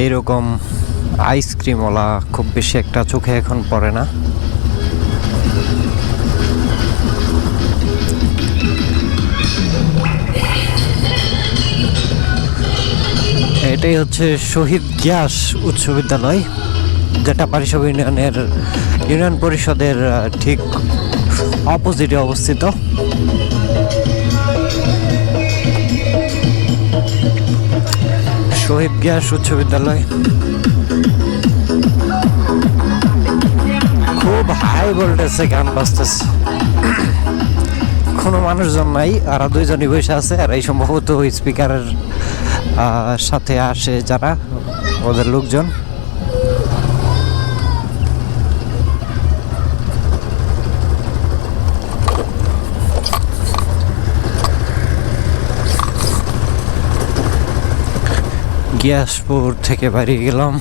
এইরকম আইসক্রিমওয়ালা খুব বেশি একটা চোখে এখন পড়ে না। এটাই হচ্ছে শহীদ গ্যাস উচ্চ বিদ্যালয়, যেটা পারিসব ইউনিয়নের, ইউনিয়ন পরিষদের ঠিক অপোজিটে অবস্থিত। শহীদ গ্যাস উচ্চ বিদ্যালয়। খুব হাই ভোল্টেজে গান বাজতেছে। কোনো মানুষজন নাই, আর দুইজনই বসে আছে, আর এই সম্ভবত স্পিকারের সাথে আসে যারা, ওদের লোকজন। গিয়াসপুর থেকে বাড়ি গেলাম।